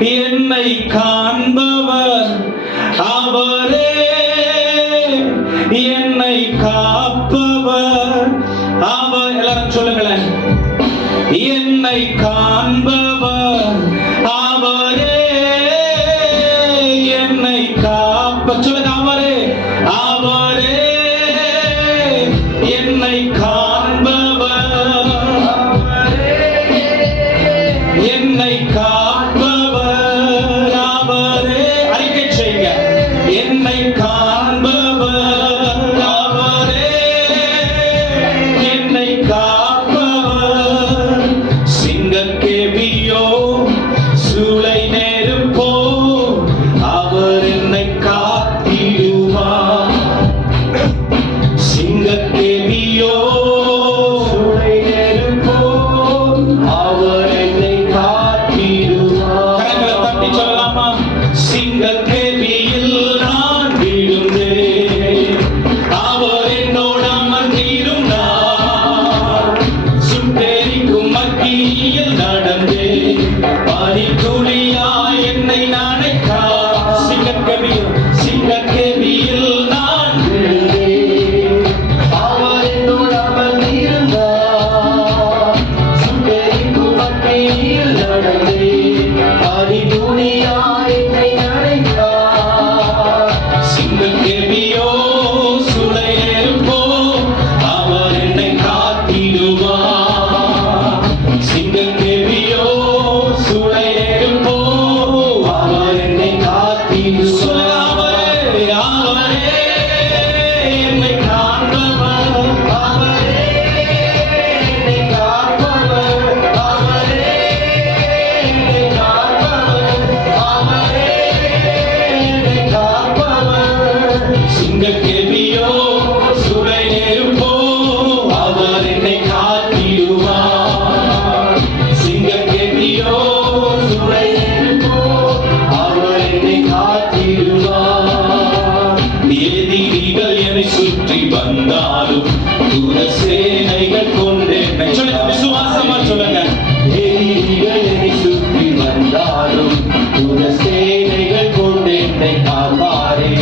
என்னை காண்பவர் அவரே, என்னை காப்பவர் அவர். எல்லாரும் சொல்லுங்களேன், என்னை காண்பவர் அவரே, என்னை காப்ப. சொல்லுங்க, அவரே அவரே என்னை காண்பவர் அவரே, என்னை காப்பவர் அவரே. அறிக்கை செய்யுங்க, என்னை காண்பவர் அவரே, என்னை காப்பவர். சிங்கக்கேவியோ சூளை நெருப்போ அவர் என்னை காத்திடுவார். சிங்கக்கேவியோ சூளை நெருப்போ அவர் என்னை காத்திடுவார். கரங்களை தட்டி சொல்லலாமா? சிங்கக்கேவியில் நான் விழுந்தேன், அவர் என்னோடு அமர்ந்திருந்தார். சுட்டெரிக்கும் மத்தியில் நடந்தேன், பனித்துளியாய் என்னை நனைத்தார். சிங்கக்கேவியில், சிங்கக்கேவியில் நான் விழுந்தேன், அவர் என்னோடு அமர்ந்திருந்தார். சுட்டெரிக்கும் மத்தியில் நடந்தேன், பனித்துளியாய் என்னை நனைத்தார். சிங்கக்கேவியோ சூளை நெருப்போ அவர் என்னை காத்திடுவார். சிங்கக்கேவியோ சூளை நெருப்போ அவர் என்னை காத்திடுவார். அவரே என்னை காண்பவர் அவரே, என்னை காப்பவர் அவரே, என்னை காப்பவர் அவரே, என்னை காப்பவர். சிங்கக்கேவியோ சூளை நெருப்போ அவர் என்னை காத்திடுவார். சிங்கக்கேவியோ சூளை நெருப்போ அவர் என்னை காத்திடுவார். எதிரிகள் என்னை சுற்றி வந்தாலும் தூர சேனைகள் கொண்டு என்னை. சொல்லுங்க, விசுவாசமா சொல்லுங்க. எதிரிகள் என்னை சுற்றி வந்தாலும் தூர சேனைகள் கொண்டு என்னை காப்பாரே.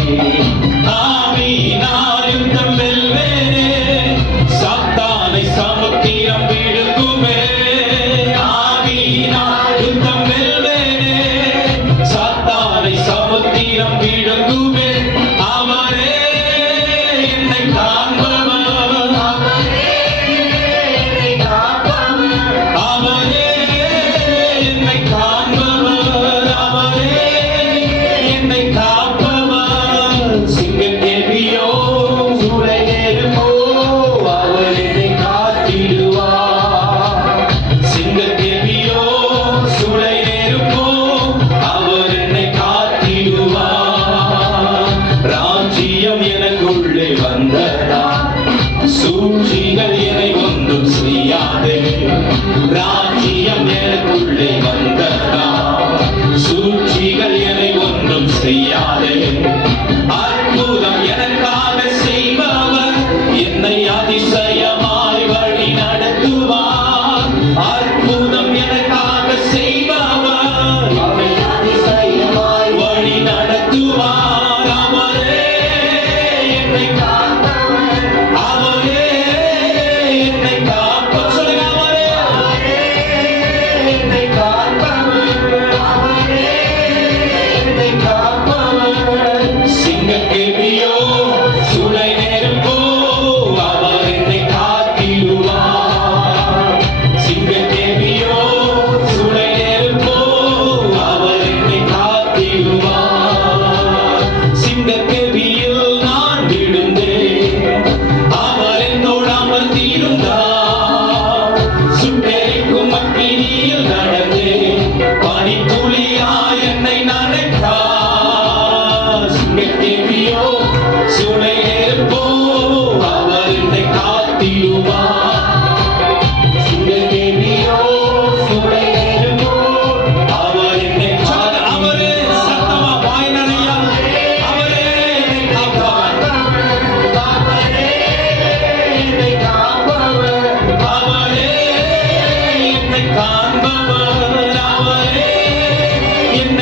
ஆவியினால் யுத்தம் வெல்வேனே, சாத்தானை சமுத்திரம் விழுங்குமே. ஆவியினால் யுத்தம் வெல்வேனே, சாத்தானை சமுத்திரம் விழுங்குமே. அவரே என்னை காண்பவர் அவரே, என்னை காப்பவர் அவரே, என்னை காண்பவர் அவரே, என்னை காப்பவர். சிங்கக்கேவியோ சூளை நெருப்போ அவர் என்னை காத்திடுவார். சிங்கக்கேவியோ சூளை நெருப்போ அவர் என்னை காத்திடுவார். ராஜ்யம் எனக்குள்ளே வந்ததா, சூழ்ச்சிகள் என்னை ஒன்றும் செய்யாதே. ராஜ்யம் எனக்குள்ளே வந்ததா, சூழ்ச்சிகள் என்னை ஒன்றும் செய்யாதே. அற்புதம் எனக்காக செய்பவர் என்னை அதிசயமாய் வழி நடத்துவார். அற்புதம் எனக்காக செய்பவர் என்னை அதிசயமாய் வழி நடத்துவார். அவரே என்னை காப்பவர் அவரே, என்னை காப்பவர். சொல்லுங்க, அவரே என்னை காப்பவர் அவரே, என்னை காப்பவர். சிங்கக்கேவியோ சூளை நெருப்போ அவர் என்னை காத்திடுவார். சிங்கக்கேவியோ சூளை நெருப்போ அவர் என்னை காத்திடுவார். சிங்கக்கேவியில் நான் விழுந்தேன், அவர் என்னோடு அமர்ந்திருந்தார். சுட்டெரிக்கும் அக்கினியில் நடந்தேன், பனித்துளியாய் என்னை நனைத்தார். சிங்கக்கேவியோ சூளை நெருப்போ அவர் என்னை காத்திடுவார். சிங்கக்கேவியோ சூளை நெருப்போ அவர் என்னை அவரே. சத்தமா வாய் நனையா, அவரே என்னை காப்பவர் அவரே, என்னை காப்பவர் அவரே, என்னை காண்பவர் அவரே, என்னை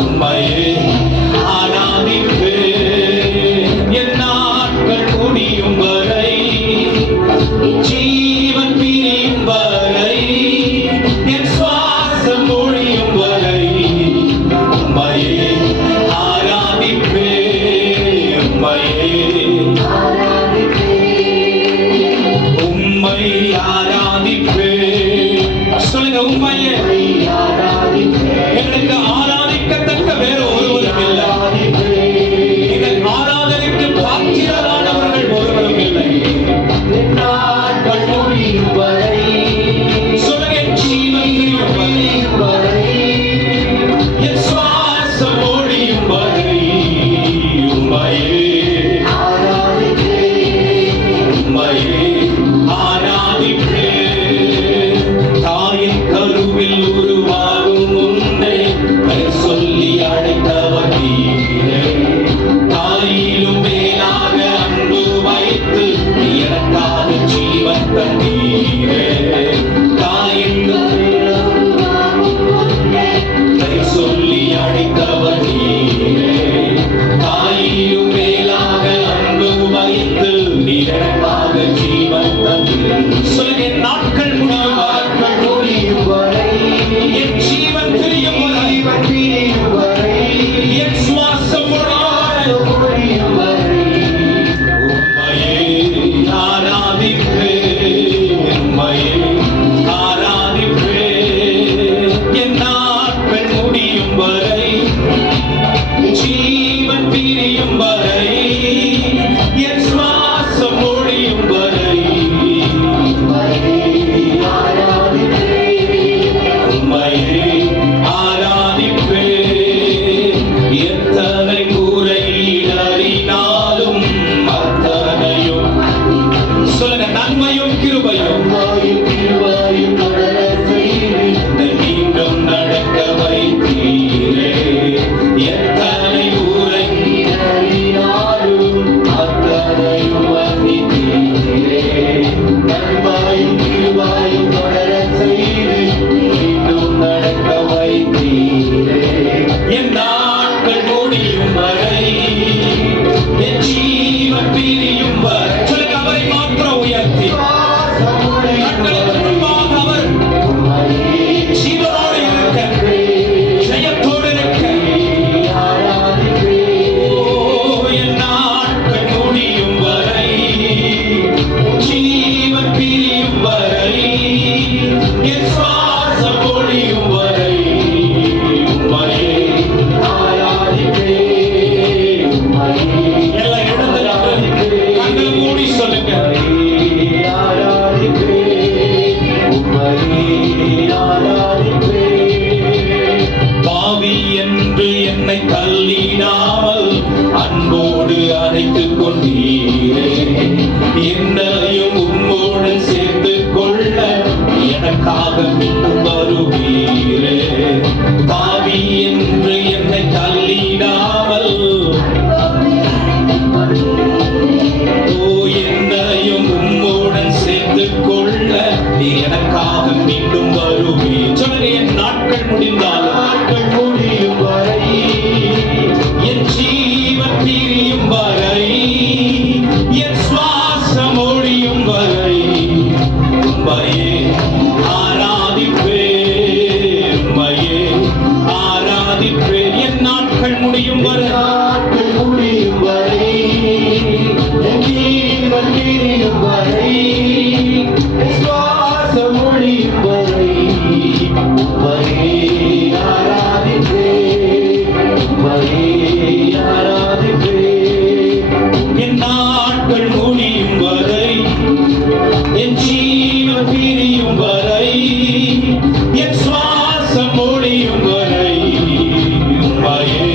உம்மையே ஆராதிப்பேன். என் நாட்கள் முடியும் வரை, ஜீவன் பிரியும் வரை, என் சுவாசம் ஒழியும் வரை உம்மையே ஆராதிப்பேன். உம்மை ஆராதிப்பேன். சொல்லுங்க, உம்மையே எங்களுக்கு ஆராதிக்கத்தக்க வேற ஒருவரும் இல்லை. எங்கள் ஆராதனைக்கு பாத்திரரானவர்கள் ஒருவரும் இல்லை. சொல்லுங்க, ஜீவன் பிரியும் வரை, என் சுவாசம் ஒழியும் வரை உம்மையே ஆராதிப்பேன். தாயின் கருவில் உருவாகும் முன்னே பெயர் சொல்லி அழைத்தவர் நீரே. தாயிலும் மேலாக அன்பு வைத்து எனக்காக ஜீவன் தந்தீரே. தாயின் பெயர் சொல்லி அழைத்தவர் நீரே. தாயிலும் மேலாக அன்பு வைத்து எனக்காக ஜீவன் தந்தீரே. சொல்லுங்க, நாட்கள் முடியும் வரை, என் ஜீவன் பிரியும் வரை, என் சுவாசம் ஒழியும் வரை உம்மையே ஆராதிப்பேன். உம்மையே ஆராதிப்பேன். என் நாட்கள் முடியும் வரை, ஜீவன் பிரியும் வரை, என் சுவாசம் ஒழியும் வரை உம்மையே ஆராதிப்பேன். எத்தனை முறையினாலும் அத்தனையும் சொல்லுங்க, நன்மையும் கிருபையும் மீண்டும் நடக்க வைத்தீரே. எத்தனை முறையினாலும் அத்தனையும் மன்னித்தீரே. நன்மையும் கிருபையும் தொடர செய்து மீண்டும் நடக்க வைத்தீரே. என் நாட்கள் முடியும் வரை, என் ஜீவன் பிரியும் வரை. சொல்லுங்க, அவரை மாத்திரம் உயர்த்தி கண்களுக்கு முன்பாக அவர் ஜீவனோடு இருக்க, ஜெயத்தோடு இருக்க. என் நாட்கள் முடியும் வரை, ஜீவன் பிரியும் வரை, என் சுவாசம் ஒழியும் வரை உம்மையே ஆராதிப்பேன். எல்லாம் இடத்துல கண்களை மூடி சொல்லுங்க, பாவி என்று என்னை தள்ளிடாமல் அன்போடு அழைத்துக் கொண்டீரே. என்னையும் உம்மோடு சேர்த்து கொள்ள எனக்காக மீண்டும் வருவீரே. பாவி என்று என்னை தள்ளிடாமல், என்னையும் உம்மோடன் சேர்த்து கொள்ள எனக்காக மீண்டும் வருவீர். சொல்லுங்க, என் நாட்கள் முடியும் வரை, என் ஜீவன் பிரியும் வரை, என் சுவாசம் ஒழியும் வரை உம்மையே ஆராதிப்பேன். உம்மையே ஆராதிப்பேன். என் நாட்கள் முடியும் வரை, என் ஜீவன் பிரியும் வரை, சுவாசம் ஒழியும் வரை உம்மையே ஆராதிப்பேன். உம்மையே ஆராதிப்பேன். என் நாட்கள் முடியும் வரை, என் ஜீவன் பிரியும் வரை, என் சுவாசம் ஒழியும் வரை உம்மையே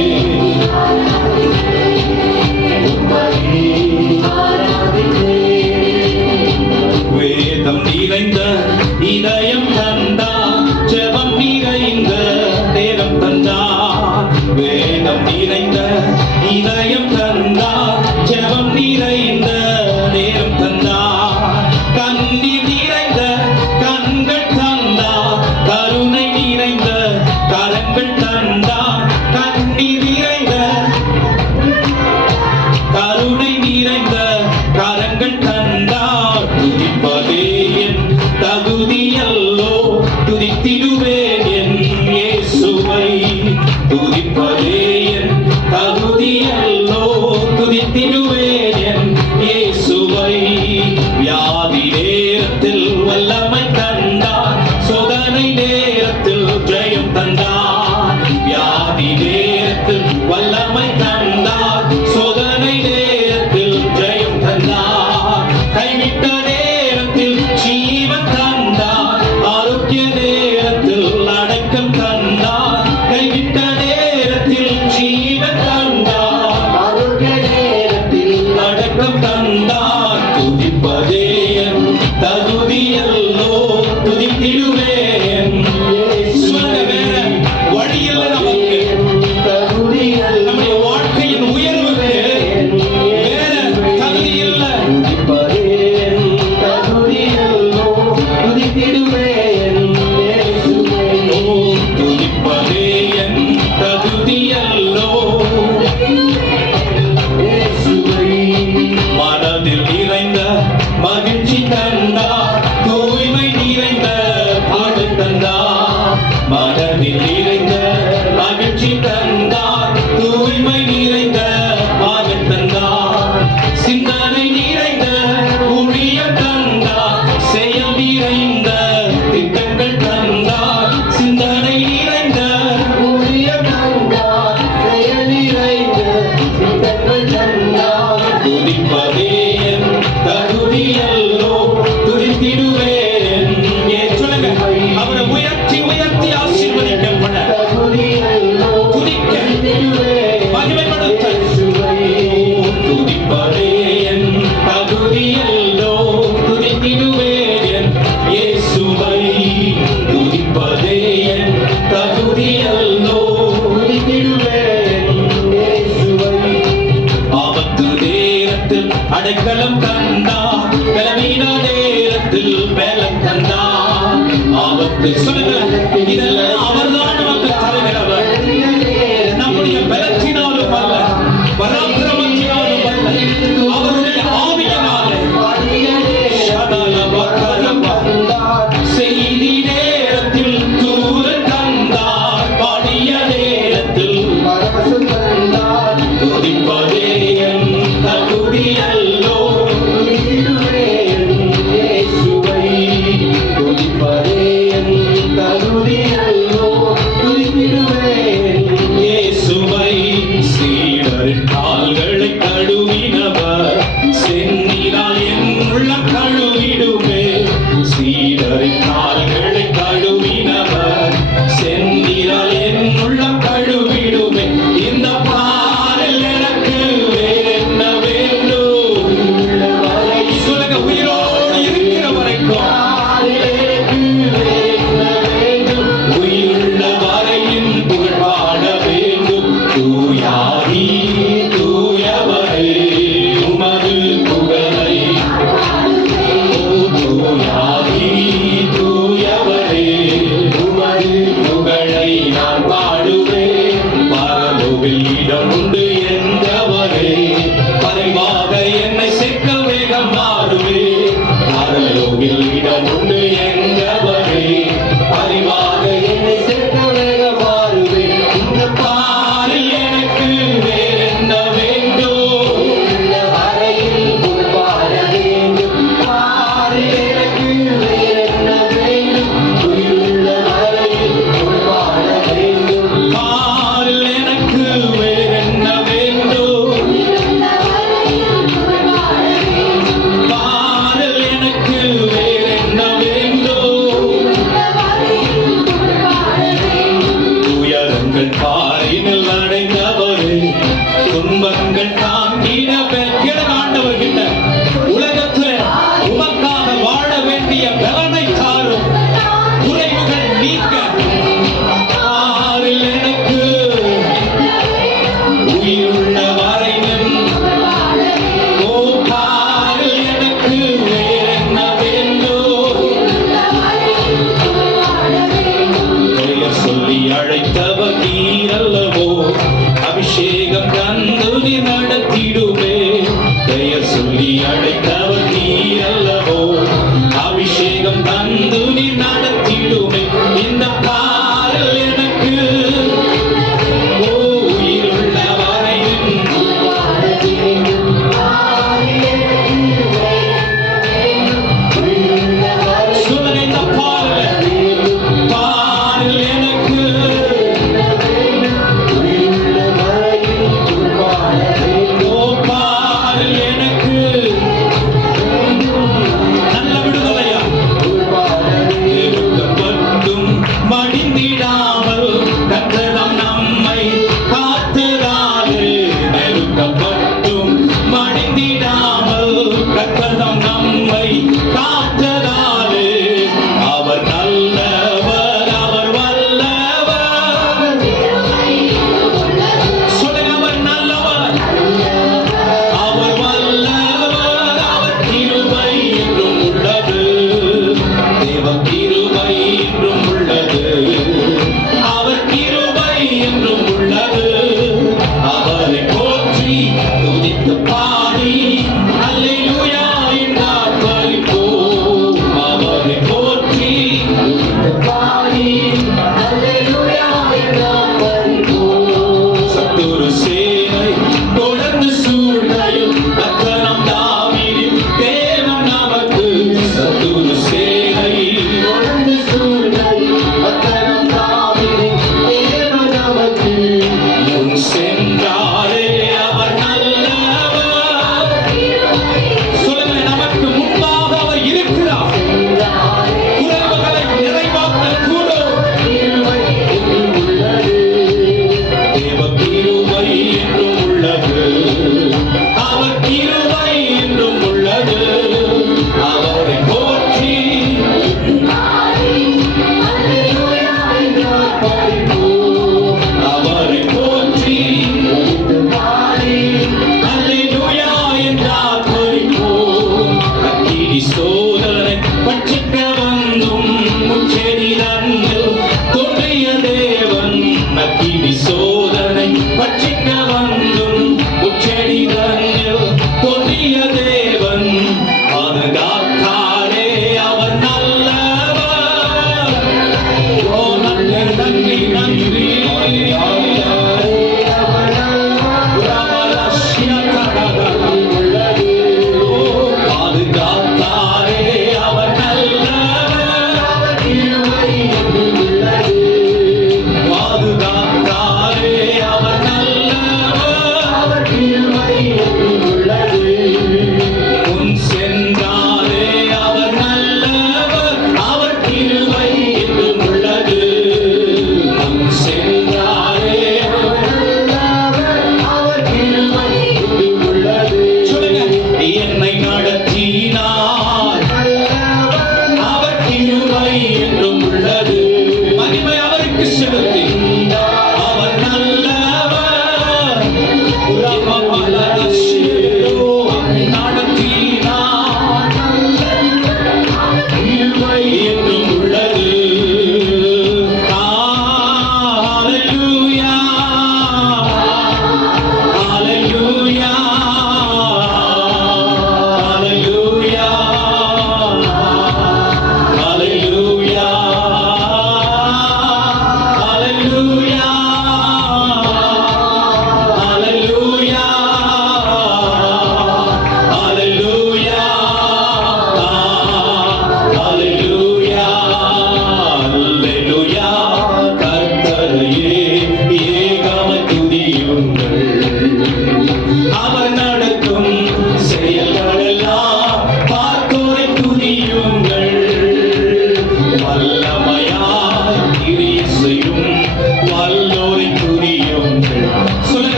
கண்ணீர் நிறைந்த கருணை நிறைந்த கரங்கள் தந்தார். துதிப்பதே என் தகுதியல்லோ, துதித்திடுவேன் என் இயேசுவை. துதிப்பதே என் தகுதியல்லோ, துதித்திடுவேன் என் இயேசுவை. வியாதி நேரத்தில் வல்லமை தந்தார், சோதனை நேரத்தில் ஜெயம் தந்தார். வியாதி நேரத்தில் வல்லமை தந்தார், சோதனை நேரத்தில் ஜெயம் தந்தார். கைவிட்ட நேரத்தில் ஜீவன் தந்தார், ஆரோக்கிய நேரத்தில் அடக்கம் தந்தார். கைவிட்ட நேரத்தில் ஜீவன் தந்தார், ஆரோக்கிய நேரத்தில் அடக்கம் தந்தார். துதிப்பதே என் தகுதியல்லோ, துதித்திடுவேன். வேற வழியில் நமக்கு நம்முடைய வாழ்க்கையின் உயர்வுக்கு வேற தகுதி இல்லை. துதிப்பதே என் தகுதியல்லோ. மனதில் நிறைந்த மகிழ்ச்சி தந்தார், தூய்மை நிறைந்த பாடல் தந்தார். மனதில் நிறைந்த மகிழ்ச்சி தந்தார், தூய்மை நிறைந்த பாடல் தந்தார். சிந்தனை நிறைந்த ஊழியம் தந்தார், செயல் நிறைந்த திட்டங்கள் தந்தார். சிந்தனை நிறைந்த ஊழியம் தந்தார், செயல் நிறைந்த திட்டங்கள் தந்தார். துதிப்பதே என் தகுதியல்லோ, துதித்திடுவேன். சொல்லுங்க, அவரை உயர்த்தி உயர்த்தி ஆசீர்வதிக்கப்பட, துதிக்க, மகிமைப்படுத்த. துதிப்பதே என் தகுதியல்லோ, துதித்திடுவேன் என் இயேசுவை. துதிப்பதே என் தகுதியல்லோ, துதித்திடுவேன் இயேசுவை. ஆபத்து நேரத்தில் அடைக்கலம் தந்தார், பலவீன நேரத்தில் பலம் தந்தார். ஆபத்து சொல்லுங்க, இதெல்லாம் அவர்தான் நமக்கு தருகிறவர். நம்முடைய பலத்தினாலும் அல்ல, பராக்கிரமத்தினாலும் அல்ல, அவருடைய ஆவியினாலே. செய்தி நேரத்தில் தூரன் தந்தார், பாடிய நேரத்தில் தந்தார். துதிப்பதே என் தகுதியல்லோ, துதித்திடுவேன் இயேசுவை. துதிப்பதே என் தகுதியல்லோ, துதித்திடுவேன் இயேசுவை. சீடரின் கால்களை கழுவினவர், செந்நிறால் என் உள்ளம் கழுவிடுமே. சீடரின் கால்களை கழுவினவர், செந்நிறால் என் உள்ளம் கழுவிடுமே. இந்த பாரில் எனக்கு வேறென்ன வேண்டும்? சொல்லுங்க, உயிரோடு இருக்கிற வரைக்கும் உயிருள்ள வரையும் புகழ் பாட வேண்டும். தூயாகி தூயவரே உமது புகழை, தூயாகி தூயவரே உமது புகழை நான் பாடுவேன். பரலோவில் இடம் உண்டு என்றவரே, பரிவாக என்னை சேர்க்க வேகம் மாறுவேன். பரலோவில் இடம் உண்டு என்றவரே, பரிவாக என்னை சேர்க்க வேகம் மாறுவேன். இந்த பாரில் எனக்கு வேறென்ன வேண்டும்? அறையில் பாட வேண்டும். பாரில் எனக்கு வேறென்ன வேண்டும்? உயிருள்ள அறையில் பாட வேண்டும். பாரில் எனக்கு வேறென்ன வேண்டும்? பாரில் எனக்கு வேறென்ன வேண்டும்? துயரங்கள் பாரினில் அடைந்தவரே, துன்பங்கள் தாங்கின பெற்கிற ஆண்டவர்கிட்ட உலகத்தில் உமக்காக வாழ வேண்டிய பலனை தாரும், குறைவுகள் நீக்க. பாரில் எனக்கு உயிருள்ள வரையில், ஓ பாரில் எனக்கு வேறென்ன வேண்டும்? பெயர் சொல்லி அழைத்தவர் நீரல்லவோ,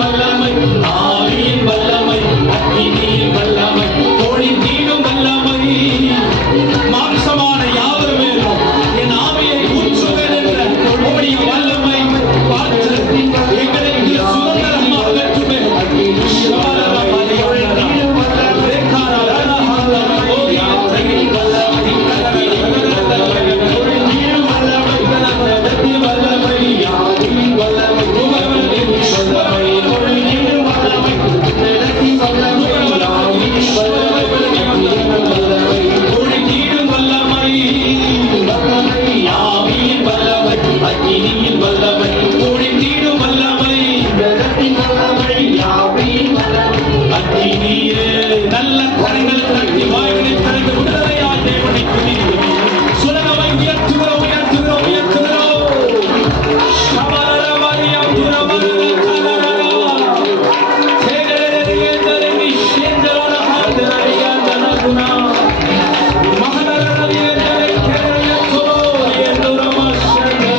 வல்லமை, ஆவியின் வல்லமை, அக்கினியின் வல்லமை, தோழி தீடும் வல்லமை, மாம்சமான யாவர் மேலும் என் ஆவியை ஊற்றுவேன் என்ற உம்முடைய வல்லமை பார்த்து எங்களுக்கு சுதந்திரமாக அகற்றுமே. நல்ல கரங்களை தட்டி வாய்களை திறந்து விடுதலையாய் தேவனை துதிக்கிறோம். சுலகமாய் உயர்த்துகிறோம், உயர்த்துகிறோம், உயர்த்துகிறோம். சமரரவரியா துரவரர கரரரா. தேரரரே தரவி சேந்தரன ஹாதரரியா தனகுனா. மகனரரே தரை கரயத்தோ ஏந்துரமஷனோ.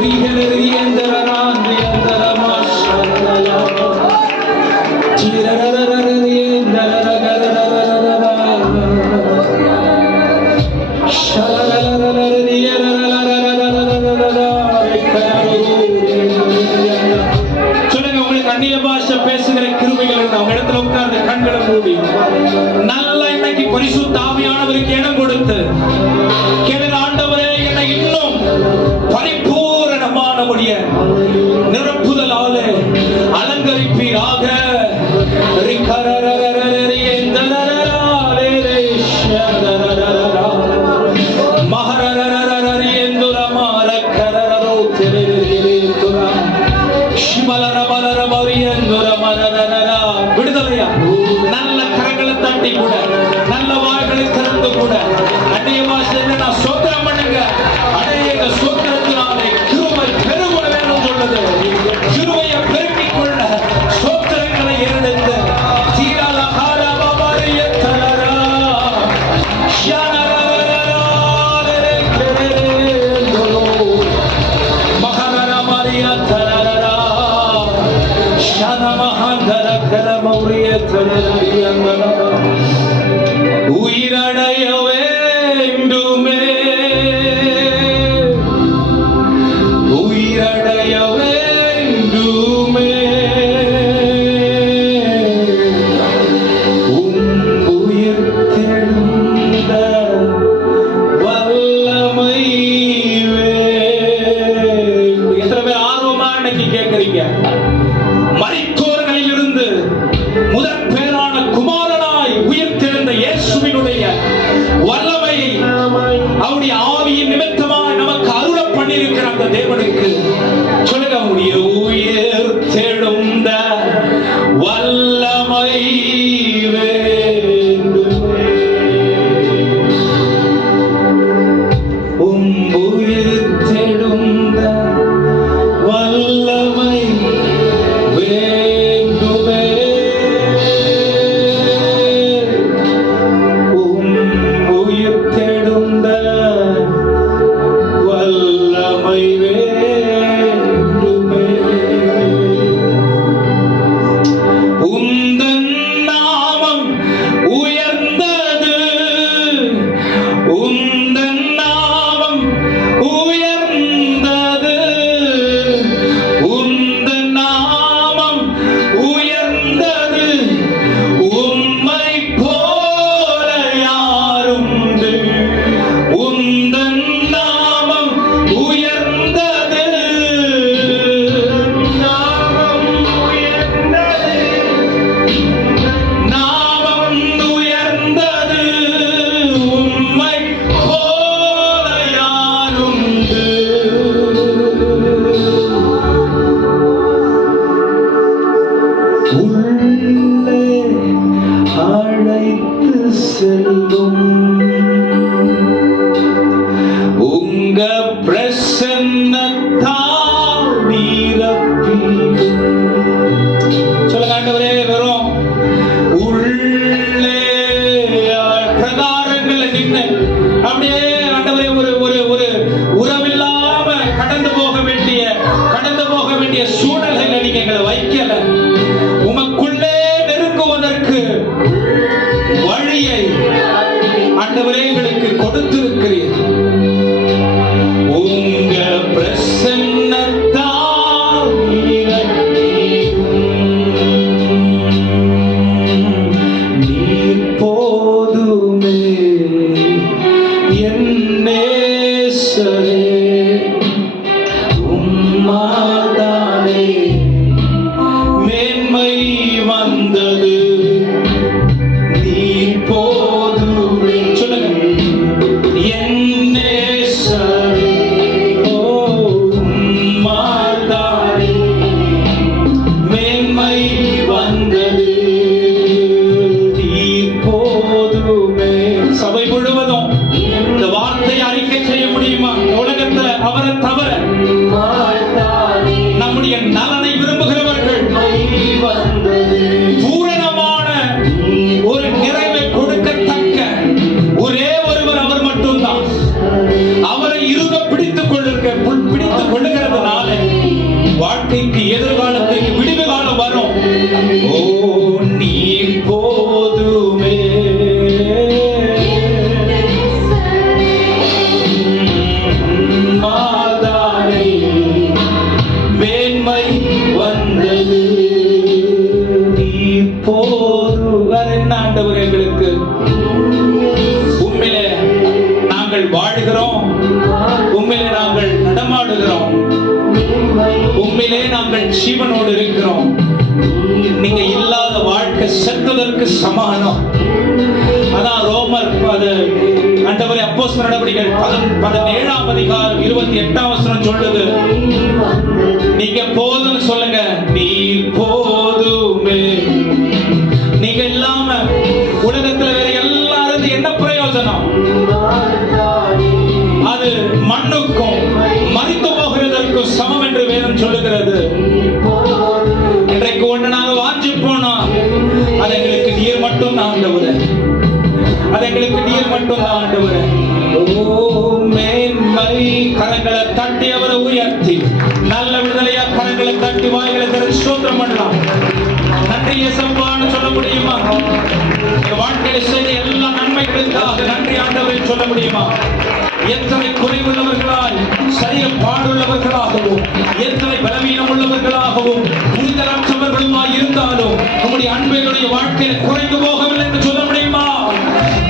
ரிஹலரி ஏந்தரரான் ஏந்தரமஷனலா. சொல்லுங்க, உங்களுக்கு அந்நிய பாஷை பேசுகிற கிருபைகள் அவங்க இடத்துல உட்கார்ந்து கண்களை மூடி நல்ல இன்னைக்கு பரிசுத்த ஆவியானவருக்கு இடம் கொடுத்து கேளுங்க, ஆண்டவரே என்னை இன்னும் பரிபூரணமானபடிய நிரப்புதலாலே அலங்கரிப்பீராக. விடுதலையா நல்ல கரங்களை தட்டி கூட நல்ல வாய்களை திறந்து கூட அந்நிய பாஷையில நான் சோத்திரம் பண்ணுங்க. அநேக சோத்திரத்தினாலே கிருபை பெருகுட வேணும் சொல்லுது. கிருபையை பெருக்கிக் கொள்ள சோத்திரங்களை எடுத்து தீரால ஹாரபவரிய தரரா ஷானரரரா லெரெக்கெரெந்தோ மகரரமரிய தரரா ஷானமஹந்தர கரமௌரிய தரரியங்கனா. உயிரடைய வேண்டுமே, உயிரடைய வேண்டுமே, உயிர் தெழுந்த வல்லமை வேண்டும். எத்தனை பேர் ஆர்வமா இன்னைக்கு கேட்கறீங்க? மரித்தோர்களில் இருந்து முதற் பேரான குமாரனாய் உயிர்த்தெழுந்த இயேசுவினுடைய வல்லமையை அவருடைய ஆவியின் நிமித்தமாய் நமக்கு அருள பண்ணியிருக்கிற அந்த தேவனுக்கு சொல்லுங்க, உடைய உயிர் தெழுந்த வல்லமை வேண்டுமே, உயிர் தெழுந்த வல்லமை வேண்டுமே, உயிர் தெழுந்த வல்லமை வேண்டுமே. உந்தன் நாமம் உயர்ந்தது, உந்தன் நாமம் உயர்ந்தது, உந்தன் நாமம் உயர்ந்தது, உம்மை போல யாருண்டு, உந்தன் நாமம் உயர்ந்தது, நாமம் உயர்ந்தது, நாமம் உயர்ந்தது, உம்மை போல யாருண்டு. உள்ளே அழைத்து செல்லும் உங்க பிரசன்னத்தால் நிரப்பிடும். சொல்லுங்க ஆண்டவரே, வெறும் உள்ளே பிரகாரங்கள்ல நின்று அப்படியே ஆண்டவரே ஒரு ஒரு ஒரு உறவில்லாம கடந்து போக வேண்டிய சூழ்நிலையில நீங்க எங்களை வைக்கல. உமக்குள்ளே நெருங்குவதற்கு வழியை ஆண்டவரே எங்களுக்கு கொடுத்திருக்கிறீர். உங்க பிரசன்னத்தால் நீர் போதுமே என் நேசரே. உம்மாதானே மேன்மை வந்தது. நீர் போதுமே சொல்லுங்க. என் நேசரே. உம்மாதானே மேன்மை வந்தது. நீர் போதுமே. சபை முழுவதும் இந்த வார்த்தையை அறிக்கை செய்ய முடியுமா? உலகத்துல அவரை தவிர நம்முடைய நலனை விரும்புகிறவர்கள் பூரணமான ஒரு நிறைவை கொடுக்கத்தக்க ஒரே ஒருவர் அவர் மட்டும்தான். அவரை இறுக பிடித்துக் கொள்ளுகிறதுனால வாழ்க்கைக்கு எதிர்காலத்துக்கு விடிவு காலம் வரும். ஓ நீர் போதுமே. மேன்மை வந்தது. இப்போது என்ன ஆண்டவர் எங்களுக்கு உண்மையிலே நாங்கள் வாழுகிறோம், உண்மையிலே நாங்கள் நடமாடுகிறோம், உண்மையிலே நாங்கள் ஜீவனோடு இருக்கிறோம். நீங்க இல்லாத வாழ்க்கை செத்ததற்கு சமானம். அதான் ரோமர் ஆண்டவரே அப்போஸ்தலர் நடவடிக்கைகள் 17ஆம் அதிகாரம் 28ஆம் வசனம் சொல்லுது. நீங்க போதும்னு சொல்லுங்க. நீர் போதுமே. நீங்க இல்லாம உலகத்துல வேற எல்லாரும் என்ன பிரயோஜனம்? அது மண்ணுக்கும் மரித்து போகிறதற்கும் சமம் என்று வேதம் சொல்லுகிறது. இன்றைக்கு ஒன்று நாங்க வாஞ்சி போனோம், அது எங்களுக்கு நீர் மட்டும் தான் ஆண்டவரே. அது எங்களுக்கு நீர் மட்டும் தான் ஆண்டவரே. ஓ மேன்மை. கரங்களை தட்டி அவரை உயர்த்தி நல்ல விடுதலையா கரங்களை தட்டி வாய்களை திறந்து ஸ்தோத்திரம் பண்ணலாம். நன்றி இயேசுவான்னு சொல்ல முடியுமா? வாழ்க்கையில செய்த எல்லா நன்மைகளுக்காக நன்றி ஆண்டவரை சொல்ல முடியுமா? எத்தனை குறைவுள்ளவர்களாய் சரீர பாடுள்ளவர்களாகவும் எத்தனை பலவீனம் உள்ளவர்களாகவும் புரிதலற்றவர்களுமாய் இருந்தாலும் உங்களுடைய அன்புடைய வாழ்க்கையில் குறைந்து போகவில்லை என்று சொல்ல முடியுமா?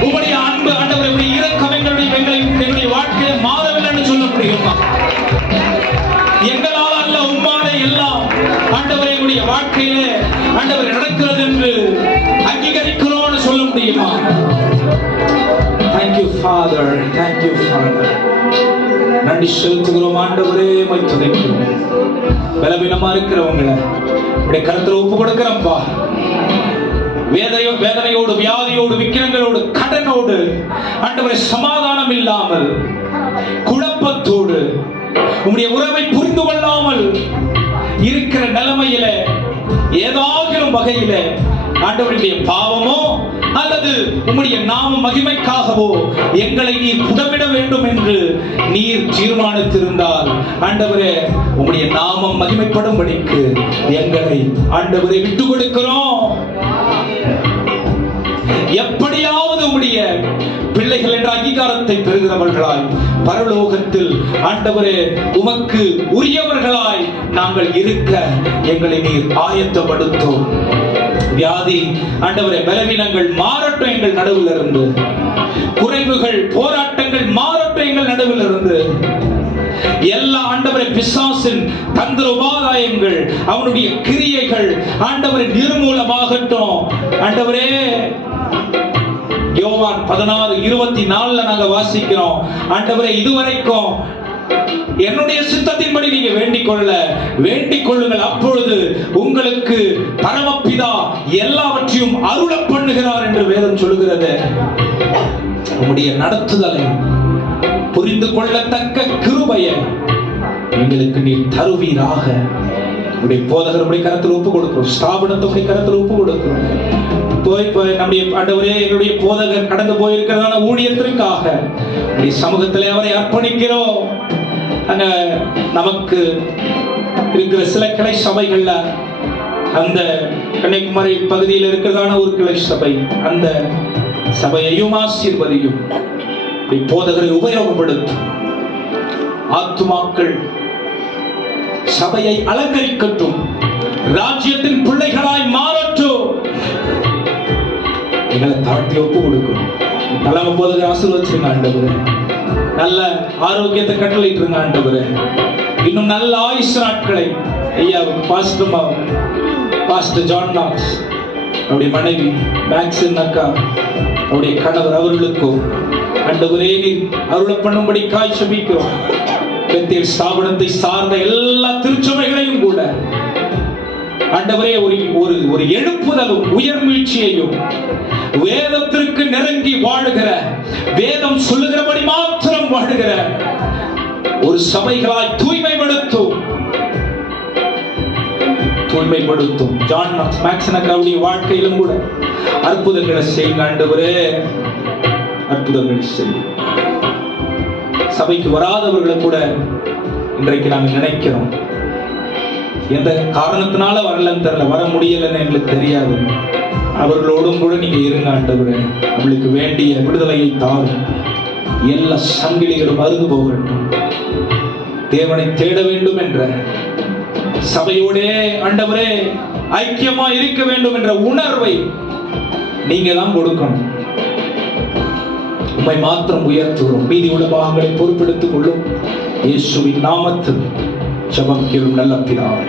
உங்களுடைய அன்பு ஆண்டவருடைய இரக்கம் எங்களுடைய வாழ்க்கையை மாறவில்லை என்று சொல்ல முடியுமா? எங்களால் அல்ல, உம்மாலே எல்லாம் ஆண்டவரை எங்களுடைய வாழ்க்கையிலே ஆண்டவர் நடக்கிறது என்று அங்கீகரிக்கிறோம்னு சொல்ல முடியுமா? Thank you Father, thank you Father. நன்றி செலுத்துகிறோம் ஆண்டவரே. துதிக்கிறோம். பலவீனமா இருக்கிறவங்களை இப்படி கருத்துல ஒப்பு கொடுக்கிறப்பா. வேதனையோடு வியாதியோடு விக்கிரங்களோடு கடனோடு ஆண்டவரை சமாதானம் இல்லாமல் குழப்பத்தோடு உம்முடைய உறவை புரிந்து கொள்ளாமல் இருக்கிற நிலைமையில ஏதாவது வகையில ஆண்டவருடைய பாவமோ அல்லது உம்முடைய நாம மகிமைக்காகவோ எங்களை நீர் புடமிட வேண்டும் என்று நீர் தீர்மானித்திருந்தால் ஆண்டவரே உம்முடைய நாமம் மகிமைப்படும்படிக்கு எங்களை ஆண்டவரை விட்டு கொடுக்கிறோம். எப்படியாவது உம்முடைய பிள்ளைகள் என்ற அங்கீகாரத்தை பெறுகிறவர்களாய் பரலோகத்தில் ஆண்டவரே உமக்கு உரியவர்களாய் நாங்கள் இருக்க எங்களை நீர் ஆயத்தப்படுத்தும். வியாதி ஆண்டவரே பலவீனங்கள் மாறட்டும் எங்கள் நடுவில் இருந்து. குறைவுகள் போராட்டங்கள் மாறட்டும் எங்கள் நடுவில் இருந்து. எல்லா ஆண்டவரை பிசாசின் தந்திர உபாதாயங்கள் அவனுடைய கிரியைகள் ஆண்டவரை நிர்மூலமாகட்டும். ஆண்டவரே யோவான் 16:24 நாங்க வாசிக்கிறோம். ஆண்டவரே இதுவரைக்கும் என்னுடைய சித்தத்தின்படி நீங்க வேண்டிக் கொள்ளுங்கள், அப்பொழுது உங்களுக்கு பரமபிதா எல்லாவற்றையும் அருள பண்ணுகிறார் என்று வேதம் சொல்லுகிறது. உம்முடைய நடத்துதலை புரிந்து கொள்ளத்தக்க கிருபையை எங்களுக்கு நீ தருவீராக. உடைய போதகருடைய கரத்தில் ஒப்பு கொடுக்கிறோம், ஸ்தாபனத்துடைய கரத்தில் ஒப்பு கொடுக்கிறோம். நம்முடைய ஆண்டவரே எங்களுடைய போதகர் கடந்து போயிருக்கிறதான ஊழியத்திற்காக சமூகத்திலே அவரை அர்ப்பணிக்கிறோம். நமக்கு இருக்கிற சில கிளை சபைகள்ல, அந்த கன்னியாகுமரி பகுதியில் இருக்கிறதான ஒரு கிளை சபை, அந்த சபையையும் ஆசீர்வதியும். போதகரை உபயோகப்படுத்தும். ஆத்துமாக்கள் சபையை அலங்கரிக்கட்டும். ராஜ்யத்தின் பிள்ளைகளாய் மாறட்டும். எங்களை தாழ்த்தி ஒப்பு கொடுக்கணும். தலைமை போதகர் ஆசீர்வதிச்சிருங்க ஆண்டவரே. நல்ல ஆரோக்கியத்தை கட்டளையிட்டுருங்க ஆண்டவரே. இன்னும் நல்ல ஆயுஷ் நாட்களை ஐயாவுக்கு, பாஸ்டர் ஜான் நாக்ஸ், அவருடைய மனைவி மேக்சின் அக்கா, அவருடைய கணவர், அவர்களுக்கும் ஆண்டவரே நீர் அருளை பண்ணும்படி காய்ச்சபிக்கிறோம். பெத்தேல் ஸ்தாபனத்தை சார்ந்த எல்லா திருச்சபைகளையும் கூட ஆண்டவரே ஒரு எழுப்புதலும் உயர்மீழ்ச்சியையும், வேதத்திற்கு நெருங்கி வாழுகிற, வேதம் சொல்லுகிறபடி மாத்திரம் வாழுகிற ஒரு சபைகளாய் தூய்மைப்படுத்தும். ஜான் நாக்ஸ், மேக்சின் அக்காவுடைய வாழ்க்கையிலும் கூட அற்புதங்களை செய்யுங்க ஆண்டவரே, அற்புதங்களை செய்யும். சபைக்கு வராதவர்களை கூட இன்றைக்கு நாங்கள் நினைக்கிறோம். எந்த காரணத்தினால வரலன்னு தெரியல, வர முடியலன்னு எங்களுக்கு தெரியாது. அவர்களோடும் கூட நீங்க இருங்க ஆண்டவரே. அவளுக்கு வேண்டிய விடுதலையை தாரும். எல்லா சங்கிலிகளும் அறுந்து போகட்டும். தேவனை தேட வேண்டும் என்ற, சபையோடே ஆண்டவரே ஐக்கியமா இருக்க வேண்டும் என்ற உணர்வை நீங்க தான் கொடுக்கணும். உம்மை மாத்திரம் உயர்த்துகிறோம். மீதி உள்ள பாகங்களை பொறுப்பெடுத்துக் கொள்ளும். இயேசுவின் நாமத்தில் ஜெபம் கேளும் நல்ல பிதாவே.